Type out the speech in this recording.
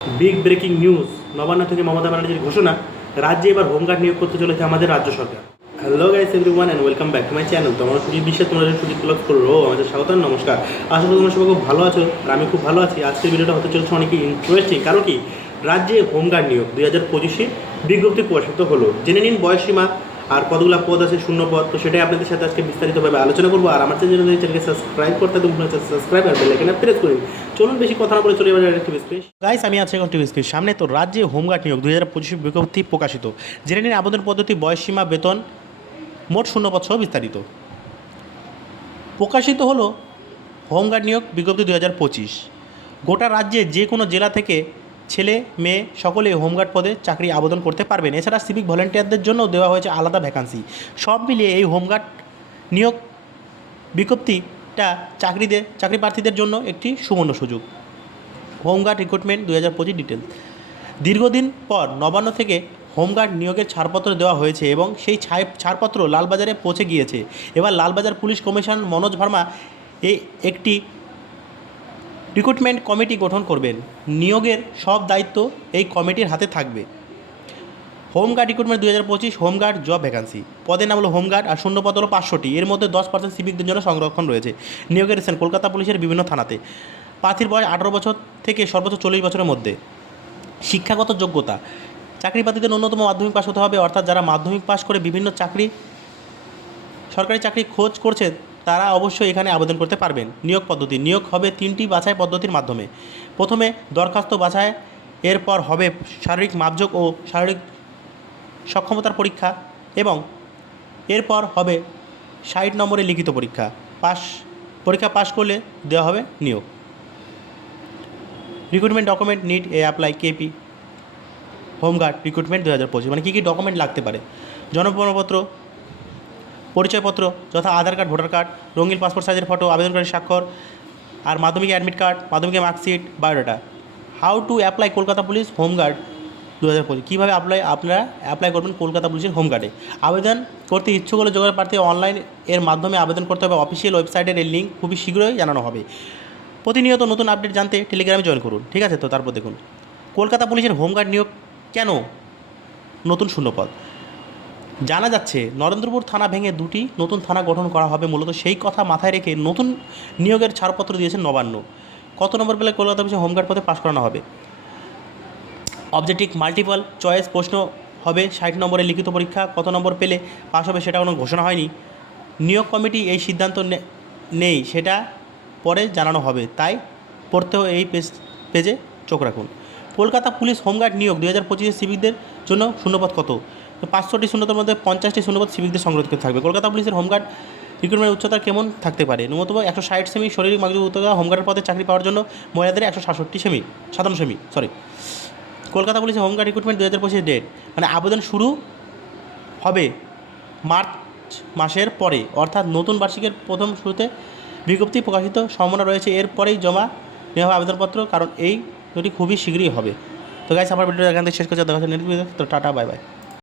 Big breaking news, Nabanna থেকে মমতা ব্যানার্জির ঘোষণা, রাজ্যে এবার হোমগার্ড নিয়োগ করতে চলেছে আমাদের রাজ্য সরকার। Hello guys everyone and welcome back to my channel. তো আমার সুজিত বিশ্বাস, তোমরা সুজিত ব্লগ করো, আমাদের স্বাগত, নমস্কার। আশা করি তোমরা সবাই খুব ভালো আছো আর আমি খুব ভালো আছি। আজকের ভিডিওটা হতে চলেছে অনেক ইন্টারেস্টিং, কারণ কি, রাজ্যে হোমগার্ড নিয়োগ 2025 বিজ্ঞপ্তি প্রকাশিত হলো। জেনে নিন বয়সীমা আর কতগুলো পদ আছে, শূন্য পদ। তো সেটাই আপনাদের সাথে আজকে বিস্তারিতভাবে আলোচনা করবো। আর আমার চ্যানেলকে সাবস্ক্রাইব করতে সাবস্ক্রাইব আর বেল আইকনে প্রেস করুন। চলুন বেশি কথা না বলে চলে যাবে টিভি স্ক্রিন। গাইস, আমি আছি এখন টিভি স্ক্রিন সামনে। তো রাজ্যে হোমগার্ড নিয়োগ 2025 বিজ্ঞপ্তি প্রকাশিত। জেনে নিন আবেদন পদ্ধতি, বয়সীমা, বেতন, মোট শূন্য পদ সহ বিস্তারিত। প্রকাশিত হলো হোমগার্ড নিয়োগ বিজ্ঞপ্তি 2025। গোটা রাজ্যে যে কোনো জেলা থেকে ছেলে মেয়ে সকলে হোমগার্ড পদে চাকরি আবেদন করতে পারবেন। এছাড়া সিভিক ভলেন্টিয়ারদের জন্য দেওয়া হয়েছে আলাদা ভ্যাকান্সি। সব মিলিয়ে এই হোমগার্ড নিয়োগ বিজ্ঞপ্তিটা চাকরি প্রার্থীদের জন্য একটি সুবর্ণ সুযোগ। Home guard recruitment 2025 details. দীর্ঘদিন পর নবান্ন থেকে হোমগার্ড নিয়োগের ছাড়পত্র দেওয়া হয়েছে এবং সেই ছাড়পত্র লালবাজারে পৌঁছে গিয়েছে। এবার লালবাজার পুলিশ কমিশনার মনোজ ভার্মা একটি রিক্রুটমেন্ট কমিটি গঠন করবেন। নিয়োগের সব দায়িত্ব এই কমিটির হাতে থাকবে। Home guard recruitment 2025 home guard job vacancy. পদের নাম হলো হোমগার্ড আর শূন্য পদ হলো 500টি। এর মধ্যে 10% সিভিকদের জন্য সংরক্ষণ রয়েছে। নিয়োগের রিসেন্ট কলকাতা পুলিশের বিভিন্ন থানাতে। প্রার্থীর বয়স 18 বছর থেকে সর্বোচ্চ 40 বছরের মধ্যে। শিক্ষাগত যোগ্যতা, চাকরি প্রার্থীদের ন্যূনতম মাধ্যমিক পাস হতে হবে, অর্থাৎ যারা মাধ্যমিক পাস করে বিভিন্ন সরকারি চাকরি খোঁজ করছে তারা অবশ্যই এখানে আবেদন করতে পারবেন। নিয়োগ পদ্ধতি, নিয়োগ হবে 3টি বাছাই পদ্ধতির মাধ্যমে। প্রথমে দরখাস্ত বাছাই, এরপর হবে শারীরিক মাপযোগ ও শারীরিক সক্ষমতার পরীক্ষা এবং এরপর হবে 60 নম্বরের লিখিত পরীক্ষা। পরীক্ষা পাশ করলে দেওয়া হবে নিয়োগ। Recruitment document need a apply KP home guard recruitment 2025। মানে কী কী ডকুমেন্ট লাগতে পারে? জন্মপ্রমাণপত্র, পরিচয়পত্র যথা আধার কার্ড, ভোটার কার্ড, রঙিন পাসপোর্ট সাইজের ফটো, আবেদনকারীর স্বাক্ষর, আর মাধ্যমিক অ্যাডমিট কার্ড, মাধ্যমিকের marksheet, biodata. How to apply Kolkata police home guard 2025। কীভাবে আপনারা অ্যাপ্লাই করবেন কলকাতা পুলিশের হোমগার্ডে? আবেদন করতে ইচ্ছুক হলে যোগাযোগ প্রার্থী অনলাইন এর মাধ্যমে আবেদন করতে হবে। অফিসিয়াল ওয়েবসাইটের এই লিঙ্ক খুবই শীঘ্রই জানানো হবে। প্রতিনিয়ত নতুন আপডেট জানতে টেলিগ্রামে জয়েন করুন। ঠিক আছে? তো তারপর দেখুন কলকাতা পুলিশের হোমগার্ড নিয়োগ কেন নতুন শূন্যপদ। জানা যাচ্ছে নরেন্দ্রপুর থানা ভেঙে 2টি নতুন থানা গঠন করা হবে। মূলত সেই কথা মাথায় রেখে নতুন নিয়োগের ছাড়পত্র দিয়েছে নবান্ন। কত নম্বর পেলে কলকাতা পুলিশে হোমগার্ড পদে পাশ করানো হবে? অবজেক্টিভ মাল্টিপল চয়েস প্রশ্ন হবে, 60 নম্বরের লিখিত পরীক্ষা। কত নম্বর পেলে পাশ হবে সেটা কোনো ঘোষণা হয়নি। নিয়োগ কমিটি এই সিদ্ধান্ত নেই, সেটা পরে জানানো হবে, তাই পড়তেও এই পেজে চোখ রাখুন। কলকাতা পুলিশ হোমগার্ড নিয়োগ 2025 সিভিকদের জন্য শূন্যপদ কত? 500টি শূন্যতার মধ্যে 50টি শূন্যপদ সিভিকদের সংরক্ষিত থাকবে। কলকাতা পুলিশের হোমগার্ড রিক্রুটমেন্ট উচ্চতা কেমন থাকতে পারে? ন্যূনতম 160 সেমি শারীরিক মাধ্যমিক উচ্চতা। হোমগার্ডের পদে চাকরি পাওয়ার জন্য মহিলাদের 57 সেমি। কলকাতা পুলিশের হোমগার্ড রিক্রুটমেন্ট 2025 ডেট, মানে আবেদন শুরু হবে মার্চ মাসের পরে, অর্থাৎ নতুন বার্ষিকের প্রথম শুরুতে বিজ্ঞপ্তি প্রকাশিত সম্ভাবনা রয়েছে। এরপরেই জমা নেওয়া হবে আবেদনপত্র, কারণ এই দুটি খুবই শীঘ্রই হবে। তো গাইস, আমার ভিডিওটা এখান থেকে শেষ করতে দেখা হচ্ছে নেক্সট ভিডিওতে। তো টাটা, বাই বাই।